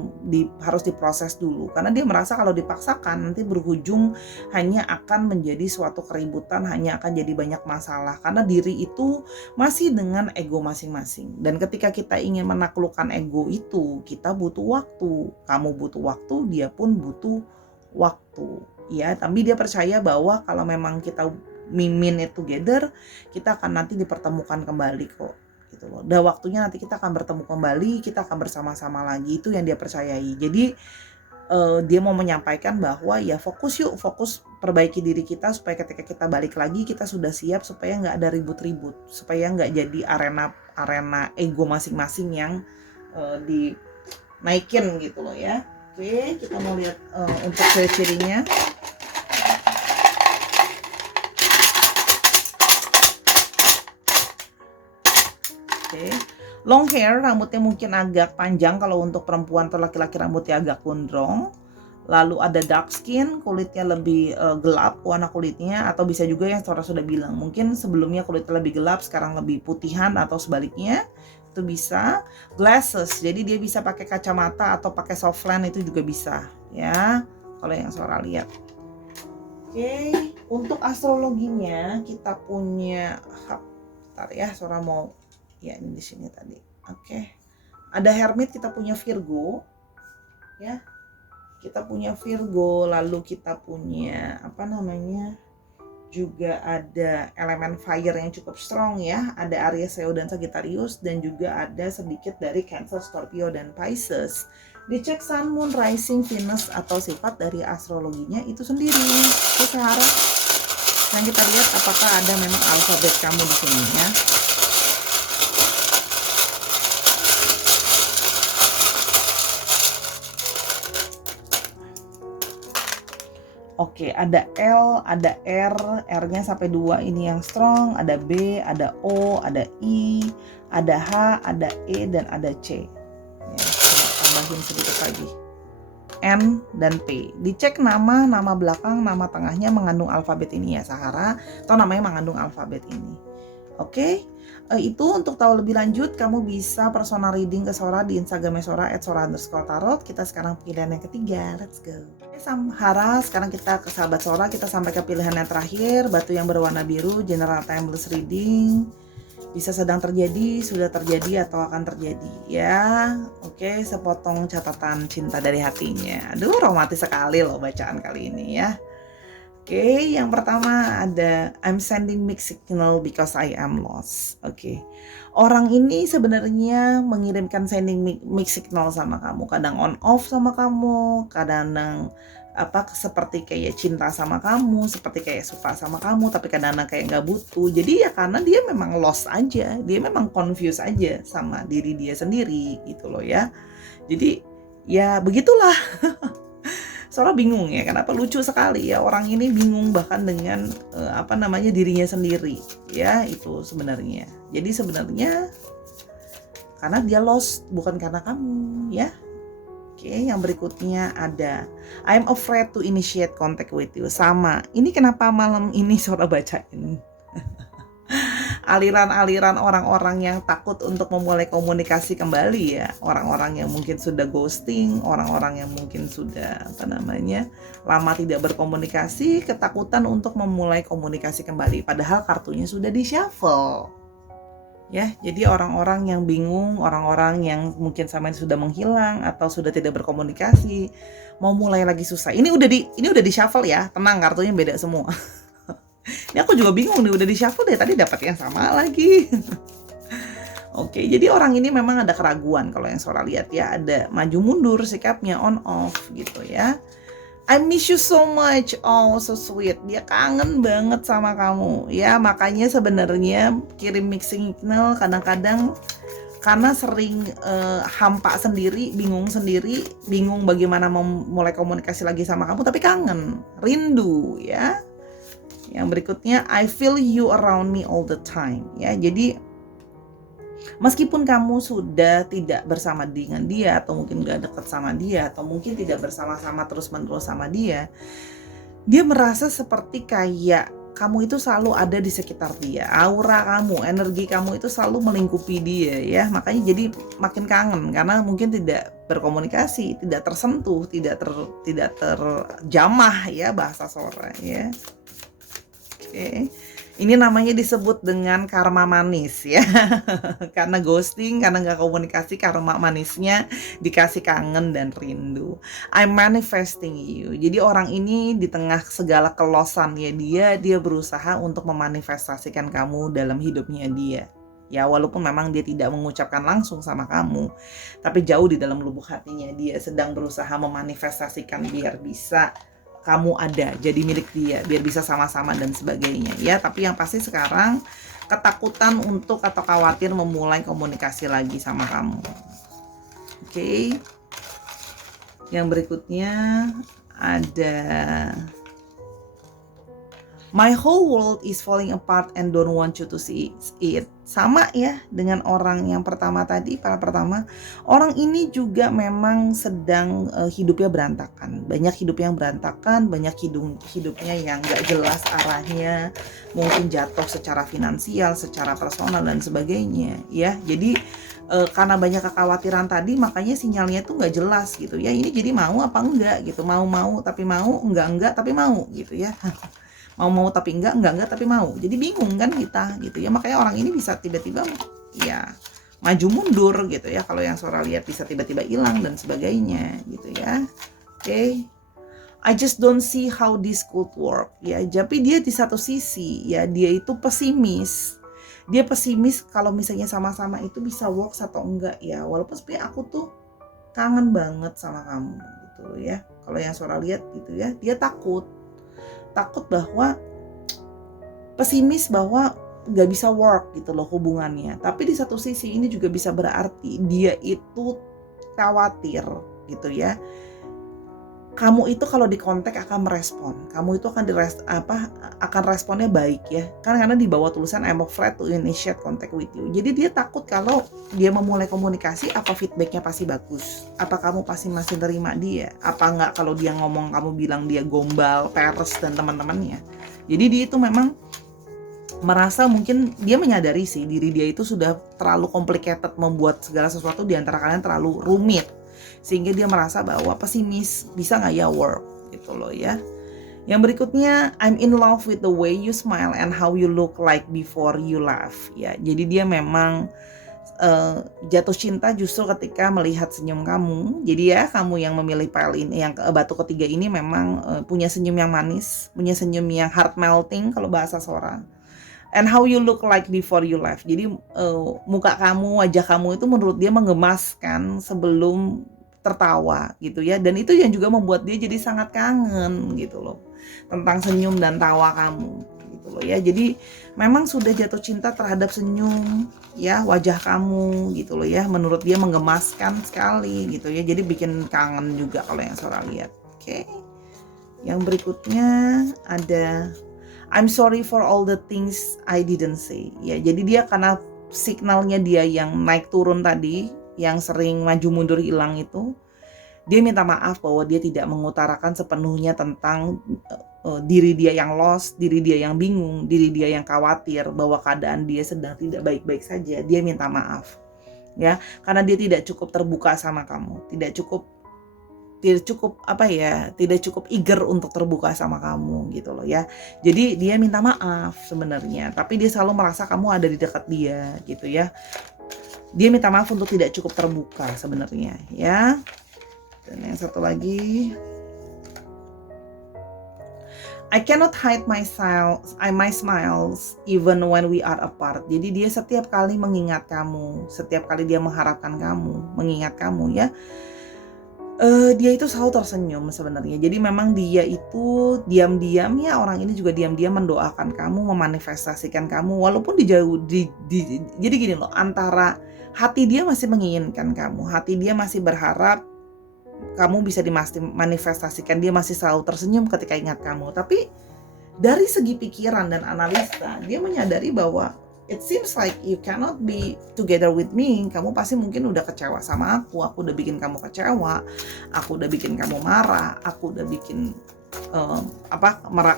harus diproses dulu. Karena dia merasa kalau dipaksakan nanti berujung hanya akan menjadi suatu keributan, hanya akan jadi banyak masalah. Karena diri itu masih dengan ego masing-masing. Dan ketika kita ingin menaklukkan ego itu, kita butuh waktu. Kamu butuh waktu, dia pun butuh waktu. Ya, tapi dia percaya bahwa kalau memang kita mimin it together, kita akan nanti dipertemukan kembali kok. Gitu loh. Udah waktunya nanti kita akan bertemu kembali, kita akan bersama-sama lagi, itu yang dia percayai. Jadi dia mau menyampaikan bahwa ya fokus perbaiki diri kita supaya ketika kita balik lagi kita sudah siap, supaya nggak ada ribut-ribut, supaya nggak jadi arena ego masing-masing yang dinaikin gitu loh ya. Oke, kita mau lihat untuk ciri-cirinya. Long hair, rambutnya mungkin agak panjang kalau untuk perempuan atau laki-laki rambutnya agak gondrong. Lalu ada dark skin, kulitnya lebih gelap warna kulitnya, atau bisa juga yang Sora sudah bilang, mungkin sebelumnya kulitnya lebih gelap, sekarang lebih putihan atau sebaliknya. Itu bisa. Glasses, jadi dia bisa pakai kacamata atau pakai soft lens, itu juga bisa ya. Kalau yang Sora lihat. Oke, untuk astrologinya kita punya bentar ya, Sora mau ya ini di sini tadi. Oke. Ada Hermit, kita punya Virgo. Ya. Kita punya Virgo, lalu kita punya juga ada elemen fire yang cukup strong ya. Ada Aries, Leo dan Sagittarius, dan juga ada sedikit dari Cancer, Scorpio dan Pisces. Dicek Sun, Moon, Rising, Venus atau sifat dari astrologinya itu sendiri. Oke, Sahara. Yang kita lihat apakah ada memang alfabet kamu di sini ya. Oke, ada L, ada R, R-nya sampai 2 ini yang strong, ada B, ada O, ada I, ada H, ada E, dan ada C. Ya, coba tambahin sedikit lagi. N dan P. Dicek nama belakang, nama tengahnya mengandung alfabet ini ya, Sahara, atau namanya mengandung alfabet ini. Oke, itu untuk tahu lebih lanjut kamu bisa personal reading ke Sora di Instagramnya Sora @sora_tarot. Kita sekarang pilihan yang ketiga, let's go. Oke, Sahara, sekarang kita ke sahabat Sora, kita sampai ke pilihan yang terakhir, batu yang berwarna biru, general timeless reading. Bisa sedang terjadi, sudah terjadi, atau akan terjadi ya. Oke, sepotong catatan cinta dari hatinya. Aduh, romantis sekali loh bacaan kali ini ya. Oke, yang pertama ada I'm sending mixed signal because I am lost. Oke. Orang ini sebenarnya mengirimkan sending mixed signal sama kamu. Kadang on off sama kamu, kadang seperti kayak cinta sama kamu, seperti kayak suka sama kamu, tapi kadang-kadang kayak nggak butuh. Jadi ya karena dia memang lost aja, dia memang confused aja sama diri dia sendiri gitu loh ya. Jadi ya begitulah. Soalnya bingung ya, kenapa lucu sekali ya orang ini bingung bahkan dengan dirinya sendiri ya itu sebenarnya. Jadi sebenarnya karena dia lost bukan karena kamu ya. Oke, yang berikutnya ada I'm afraid to initiate contact with you. Sama. Ini kenapa malam ini Sora bacain? Aliran-aliran orang-orang yang takut untuk memulai komunikasi kembali ya, orang-orang yang mungkin sudah ghosting, orang-orang yang mungkin sudah lama tidak berkomunikasi, ketakutan untuk memulai komunikasi kembali padahal kartunya sudah di shuffle ya. Jadi orang-orang yang bingung, orang-orang yang mungkin sama sudah menghilang atau sudah tidak berkomunikasi, mau mulai lagi susah. Ini udah di shuffle ya, tenang, kartunya beda semua. Ini aku juga bingung nih, udah di shuffle deh tadi dapat yang sama lagi. Oke, jadi orang ini memang ada keraguan kalau yang Sora lihat ya, ada maju mundur sikapnya, on off gitu ya. I miss you so much, oh so sweet, dia kangen banget sama kamu ya, makanya sebenarnya kirim mixing signal kadang-kadang karena sering hampa sendiri, bingung bagaimana memulai komunikasi lagi sama kamu, tapi kangen, rindu ya. Yang berikutnya, I feel you around me all the time. Ya, jadi meskipun kamu sudah tidak bersama dengan dia, atau mungkin gak dekat sama dia, atau mungkin tidak bersama-sama terus-menerus sama dia merasa seperti kayak kamu itu selalu ada di sekitar dia. Aura kamu, energi kamu itu selalu melingkupi dia ya. Makanya jadi makin kangen karena mungkin tidak berkomunikasi, tidak tersentuh, tidak terjamah ya bahasa Sora ya. Oke. Ini namanya disebut dengan karma manis ya. Karena ghosting, karena nggak komunikasi, karma manisnya dikasih kangen dan rindu. I'm manifesting you. Jadi orang ini di tengah segala kelosan ya dia berusaha untuk memanifestasikan kamu dalam hidupnya dia. Ya walaupun memang dia tidak mengucapkan langsung sama kamu, tapi jauh di dalam lubuk hatinya dia sedang berusaha memanifestasikan biar bisa kamu ada, jadi milik dia, biar bisa sama-sama dan sebagainya ya. Tapi yang pasti sekarang ketakutan untuk atau khawatir memulai komunikasi lagi sama kamu. Oke. Yang berikutnya ada My whole world is falling apart and don't want you to see it. Sama ya dengan orang yang pertama tadi, para pertama. Orang ini juga memang sedang hidupnya berantakan. Banyak hidup yang berantakan, banyak hidupnya yang gak jelas arahnya. Mungkin jatuh secara finansial, secara personal dan sebagainya ya. Jadi karena banyak kekhawatiran tadi, makanya sinyalnya tuh gak jelas gitu ya. Ini jadi mau apa enggak gitu. Mau tapi mau, enggak tapi mau gitu ya. Mau tapi enggak tapi mau. Jadi bingung kan kita gitu ya. Makanya orang ini bisa tiba-tiba ya maju mundur gitu ya. Kalau yang Sora lihat bisa tiba-tiba hilang dan sebagainya gitu ya. Oke. I just don't see how this could work ya. Tapi dia di satu sisi ya dia itu pesimis. Dia pesimis kalau misalnya sama-sama itu bisa works atau enggak ya. Walaupun sebenarnya aku tuh kangen banget sama kamu gitu ya. Kalau yang Sora lihat gitu ya, dia takut bahwa pesimis bahwa nggak bisa work gitu loh hubungannya. Tapi di satu sisi ini juga bisa berarti dia itu khawatir gitu ya. Kamu itu kalau dikontak akan merespon. Kamu itu akan responnya baik ya. Karena di bawah tulisan I'm afraid to initiate contact with you. Jadi dia takut kalau dia memulai komunikasi apa feedbacknya pasti bagus. Apa kamu pasti masih terima dia? Apa enggak kalau dia ngomong kamu bilang dia gombal, peres dan teman-temannya. Jadi dia itu memang merasa mungkin dia menyadari sih diri dia itu sudah terlalu complicated, membuat segala sesuatu di antara kalian terlalu rumit. Sehingga dia merasa bahwa pesimis, bisa gak ya work gitu loh ya. Yang berikutnya, I'm in love with the way you smile and how you look like before you laugh ya. Jadi dia memang jatuh cinta justru ketika melihat senyum kamu. Jadi ya kamu yang memilih pile ini, yang batu ketiga ini memang punya senyum yang manis, punya senyum yang heart melting kalau bahasa Sora. And how you look like before you left. Jadi muka kamu, wajah kamu itu menurut dia menggemaskan sebelum tertawa gitu ya. Dan itu yang juga membuat dia jadi sangat kangen gitu loh, tentang senyum dan tawa kamu gitu loh ya. Jadi memang sudah jatuh cinta terhadap senyum ya, wajah kamu gitu loh ya. Menurut dia menggemaskan sekali gitu ya. Jadi bikin kangen juga kalau yang Sora lihat. Oke. Yang berikutnya ada I'm sorry for all the things I didn't say. Ya, jadi dia karena signalnya dia yang naik turun tadi, yang sering maju mundur hilang itu, dia minta maaf bahwa dia tidak mengutarakan sepenuhnya tentang diri dia yang lost, diri dia yang bingung, diri dia yang khawatir bahwa keadaan dia sedang tidak baik-baik saja. Dia minta maaf. Ya, karena dia tidak cukup terbuka sama kamu, tidak cukup tidak cukup eager untuk terbuka sama kamu gitu loh ya. Jadi dia minta maaf sebenarnya, tapi dia selalu merasa kamu ada di dekat dia gitu ya. Dia minta maaf untuk tidak cukup terbuka sebenarnya ya. Dan yang satu lagi, I cannot hide my smiles even when we are apart. Jadi dia setiap kali mengingat kamu, setiap kali dia mengharapkan kamu, mengingat kamu ya, dia itu selalu tersenyum sebenarnya. Jadi memang dia itu diam-diam ya, orang ini juga diam-diam mendoakan kamu, memanifestasikan kamu walaupun jadi gini loh, antara hati dia masih menginginkan kamu, hati dia masih berharap kamu bisa dimanifestasikan, dia masih selalu tersenyum ketika ingat kamu. Tapi dari segi pikiran dan analisa, dia menyadari bahwa it seems like you cannot be together with me. Kamu pasti mungkin udah kecewa sama aku udah bikin kamu kecewa, aku udah bikin kamu marah, aku udah bikin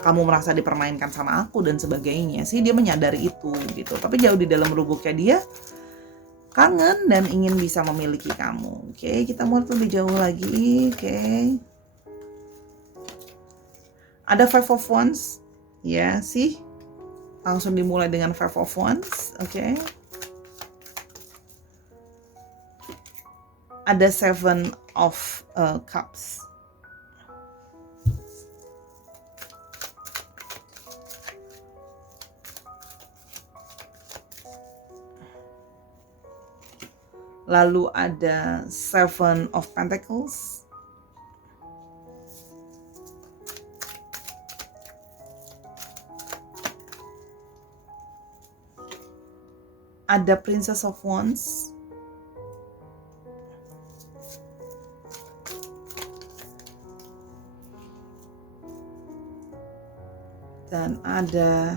kamu merasa dipermainkan sama aku dan sebagainya sih. Dia menyadari itu gitu, tapi jauh di dalam lubuknya dia kangen dan ingin bisa memiliki kamu. Oke, kita mau lebih jauh lagi. Oke, ada Five of Wands ya sih. Langsung dimulai dengan Five of Wands, oke. Ada Seven of Cups. Lalu ada Seven of Pentacles. Ada Princess of Wands. Dan ada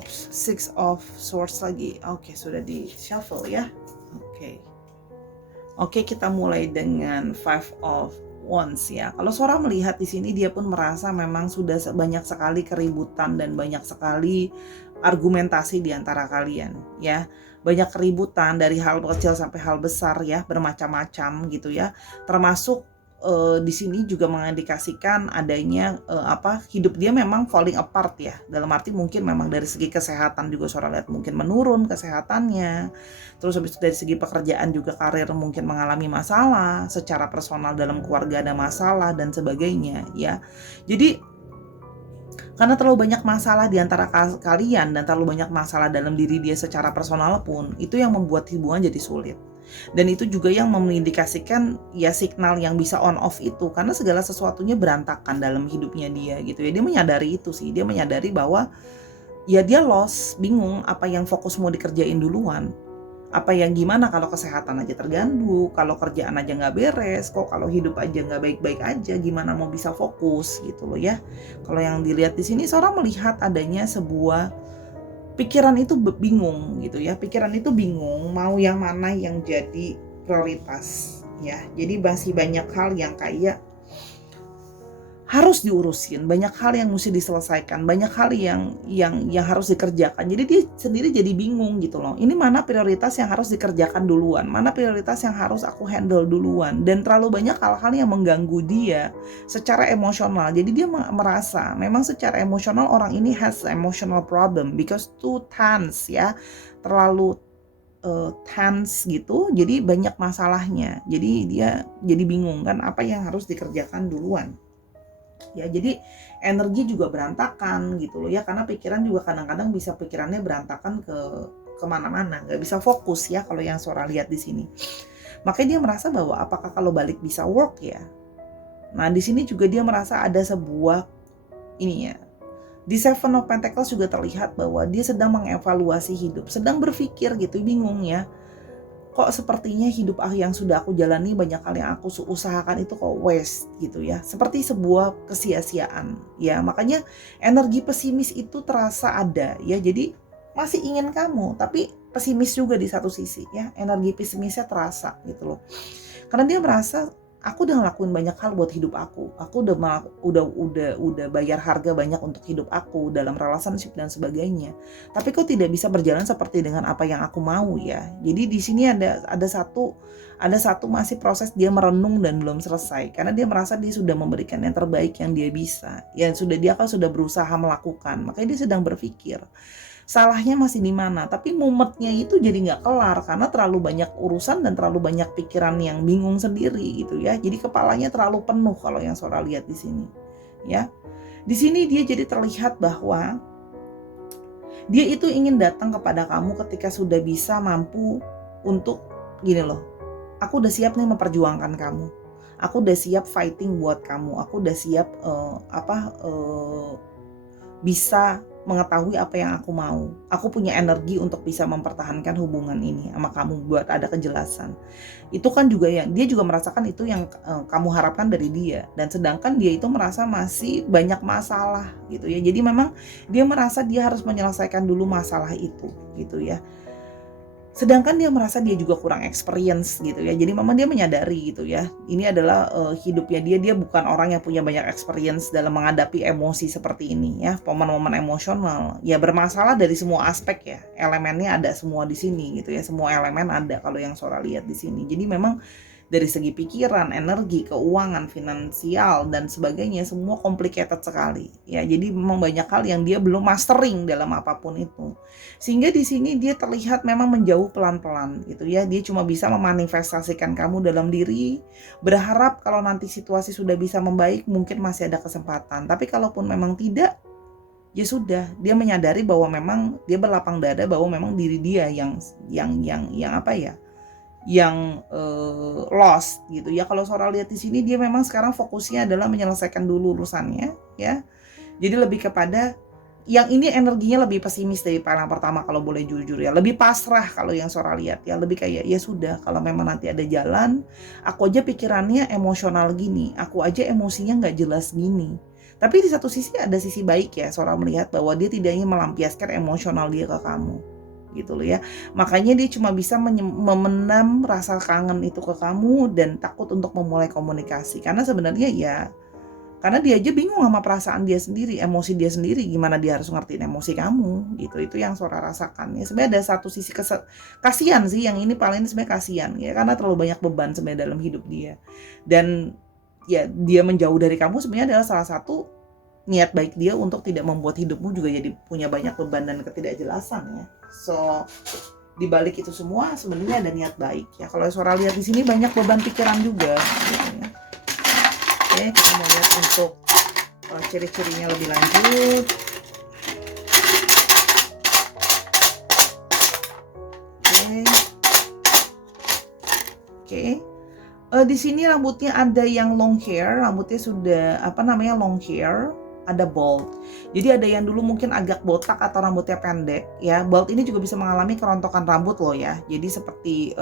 Six of Swords lagi. Oke, sudah di shuffle ya. Oke, kita mulai dengan Five of Wands ya. Kalau Sora melihat di sini, dia pun merasa memang sudah banyak sekali keributan dan banyak sekali argumentasi di antara kalian ya. Banyak keributan dari hal kecil sampai hal besar ya, bermacam-macam gitu ya. Termasuk di sini juga mengindikasikan adanya hidup dia memang falling apart ya. Dalam arti mungkin memang dari segi kesehatan juga Sora lihat mungkin menurun kesehatannya. Terus habis itu dari segi pekerjaan juga karir mungkin mengalami masalah, secara personal dalam keluarga ada masalah dan sebagainya ya. Jadi karena terlalu banyak masalah di antara kalian dan terlalu banyak masalah dalam diri dia secara personal pun, itu yang membuat hubungan jadi sulit. Dan itu juga yang mengindikasikan ya signal yang bisa on off itu, karena segala sesuatunya berantakan dalam hidupnya dia gitu ya. Dia menyadari itu sih, dia menyadari bahwa ya dia lost, bingung apa yang fokus mau dikerjain duluan. Apa yang gimana kalau kesehatan aja terganggu, kalau kerjaan aja nggak beres, kok kalau hidup aja nggak baik-baik aja, gimana mau bisa fokus gitu loh ya. Kalau yang dilihat di sini, seorang melihat adanya sebuah pikiran itu bingung gitu ya. Pikiran itu bingung mau yang mana yang jadi prioritas ya. Jadi masih banyak hal yang kayak harus diurusin, banyak hal yang mesti diselesaikan, banyak hal yang harus dikerjakan. Jadi dia sendiri jadi bingung gitu loh. Ini mana prioritas yang harus dikerjakan duluan, mana prioritas yang harus aku handle duluan. Dan terlalu banyak hal-hal yang mengganggu dia secara emosional. Jadi dia merasa memang secara emosional orang ini has emotional problem because too tense ya, terlalu tense gitu, jadi banyak masalahnya. Jadi dia jadi bingung kan apa yang harus dikerjakan duluan. Ya, jadi energi juga berantakan gitu loh ya, karena pikiran juga kadang-kadang bisa pikirannya berantakan kemana-mana, nggak bisa fokus ya kalau yang Sora lihat di sini. Makanya dia merasa bahwa apakah kalau balik bisa work ya. Nah di sini juga dia merasa ada sebuah ini ya. Di Seven of Pentacles juga terlihat bahwa dia sedang mengevaluasi hidup, sedang berpikir gitu, bingung ya. Kok sepertinya hidup yang sudah aku jalani, banyak hal yang aku usahakan itu kok waste gitu ya. Seperti sebuah kesia-siaan ya. Makanya energi pesimis itu terasa ada ya. Jadi masih ingin kamu, tapi pesimis juga di satu sisi ya. Energi pesimisnya terasa gitu loh. Karena dia merasa aku udah ngelakuin banyak hal buat hidup aku. Aku udah bayar harga banyak untuk hidup aku dalam relationship dan sebagainya. Tapi kok tidak bisa berjalan seperti dengan apa yang aku mau ya. Jadi di sini ada satu masih proses dia merenung dan belum selesai karena dia merasa dia sudah memberikan yang terbaik yang dia bisa. Ya dia kan sudah berusaha melakukan. Makanya dia sedang berpikir salahnya masih di mana, tapi mumetnya itu jadi nggak kelar karena terlalu banyak urusan dan terlalu banyak pikiran yang bingung sendiri gitu ya. Jadi kepalanya terlalu penuh kalau yang Sora lihat di sini ya. Di sini dia jadi terlihat bahwa dia itu ingin datang kepada kamu ketika sudah bisa mampu untuk gini loh, aku udah siap nih memperjuangkan kamu, aku udah siap fighting buat kamu, aku udah siap bisa mengetahui apa yang aku mau. Aku punya energi untuk bisa mempertahankan hubungan ini sama kamu buat ada kejelasan. Itu kan juga yang dia juga merasakan itu yang kamu harapkan dari dia. Dan sedangkan dia itu merasa masih banyak masalah gitu ya. Jadi memang dia merasa dia harus menyelesaikan dulu masalah itu gitu ya. Sedangkan dia merasa dia juga kurang experience gitu ya. Jadi memang dia menyadari gitu ya. Ini adalah hidupnya dia bukan orang yang punya banyak experience dalam menghadapi emosi seperti ini ya. Momen-momen emosional ya bermasalah dari semua aspek ya. Elemennya ada semua di sini gitu ya. Semua elemen ada kalau yang Sora lihat di sini. Jadi memang dari segi pikiran, energi, keuangan, finansial dan sebagainya semua complicated sekali ya. Jadi memang banyak hal yang dia belum mastering dalam apapun itu. Sehingga di sini dia terlihat memang menjauh pelan-pelan gitu ya. Dia cuma bisa memanifestasikan kamu dalam diri, berharap kalau nanti situasi sudah bisa membaik mungkin masih ada kesempatan. Tapi kalaupun memang tidak, ya sudah, dia menyadari bahwa memang dia berlapang dada bahwa memang diri dia yang lost gitu ya. Kalau Sora lihat di sini dia memang sekarang fokusnya adalah menyelesaikan dulu urusannya ya. Jadi lebih kepada yang ini energinya lebih pesimis dari yang pertama kalau boleh jujur ya. Lebih pasrah kalau yang Sora lihat ya. Lebih kayak ya sudah kalau memang nanti ada jalan, aku aja pikirannya emosional gini, aku aja emosinya nggak jelas gini. Tapi di satu sisi ada sisi baik ya, Sora melihat bahwa dia tidak ingin melampiaskan emosional dia ke kamu gitu loh ya. Makanya dia cuma bisa memendam rasa kangen itu ke kamu dan takut untuk memulai komunikasi. Karena sebenarnya ya, karena dia aja bingung sama perasaan dia sendiri, emosi dia sendiri, gimana dia harus ngertiin emosi kamu gitu. Itu yang Sora rasakan ya. Sebenarnya ada satu sisi kasihan sih, yang ini paling sebenarnya kasihan ya, karena terlalu banyak beban sebenarnya dalam hidup dia. Dan ya dia menjauh dari kamu sebenarnya adalah salah satu niat baik dia untuk tidak membuat hidupmu juga jadi punya banyak beban dan ketidakjelasan ya. So di balik itu semua sebenarnya ada niat baik ya. Kalau Sora lihat di sini banyak beban pikiran juga gitu ya. Oke, kita mau lihat untuk ciri-cirinya lebih lanjut. Oke. Di sini rambutnya ada yang long hair, rambutnya sudah long hair, ada bald. Jadi ada yang dulu mungkin agak botak atau rambutnya pendek ya. Bald ini juga bisa mengalami kerontokan rambut loh ya. Jadi seperti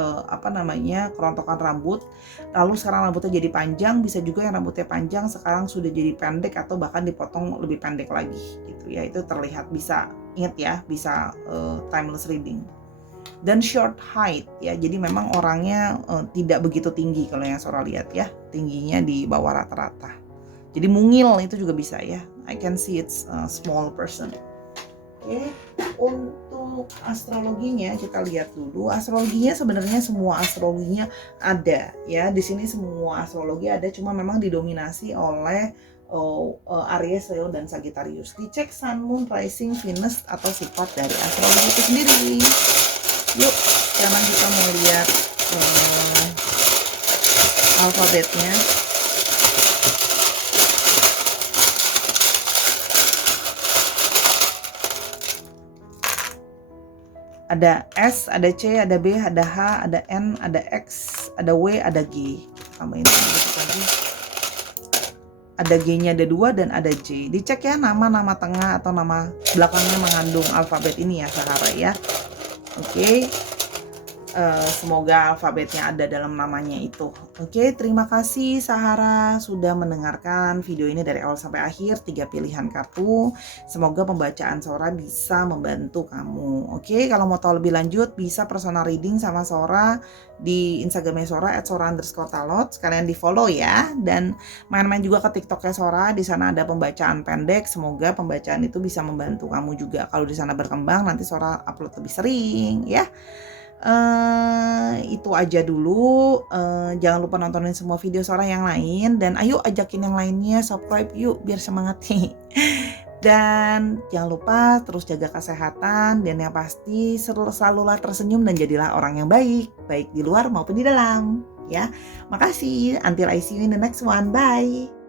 kerontokan rambut. Lalu sekarang rambutnya jadi panjang, bisa juga yang rambutnya panjang sekarang sudah jadi pendek atau bahkan dipotong lebih pendek lagi gitu ya. Itu terlihat, bisa ingat ya, bisa timeless reading. Dan short height ya, jadi memang orangnya tidak begitu tinggi kalau yang Sora lihat ya, tingginya di bawah rata-rata. Jadi mungil itu juga bisa ya. I can see it's a small person. Oke, untuk astrologinya kita lihat dulu. Astrologinya sebenarnya semua astrologinya ada ya. Di sini semua astrologi ada, cuma memang didominasi oleh Aries, Leo dan Sagittarius. Dicek Sun, Moon, Rising, Venus atau sifat dari astrologi itu sendiri. Yuk. Sekarang kita mau lihat alfabetnya. Ada S, ada C, ada B, ada H, ada N, ada X, ada W, ada G. Tambahin lagi. Ada G-nya ada 2 dan ada J. Dicek ya nama tengah atau nama belakangnya mengandung alfabet ini ya Sahara ya. Oke. Semoga alfabetnya ada dalam namanya itu. Oke, terima kasih Sahara sudah mendengarkan video ini dari awal sampai akhir, 3 pilihan kartu. Semoga pembacaan Sora bisa membantu kamu. Oke, kalau mau tahu lebih lanjut bisa personal reading sama Sora di Instagramnya Sora @sora_talot. Sekalian di follow ya, dan main-main juga ke TikToknya Sora. Di sana ada pembacaan pendek. Semoga pembacaan itu bisa membantu kamu juga. Kalau di sana berkembang, nanti Sora upload lebih sering ya. Itu aja dulu. Jangan lupa nontonin semua video Sora yang lain, dan ayo ajakin yang lainnya subscribe yuk biar semangat nih. Dan jangan lupa terus jaga kesehatan, dan yang pasti selalulah tersenyum dan jadilah orang yang baik di luar maupun di dalam ya. Makasih, until I see you in the next one, bye.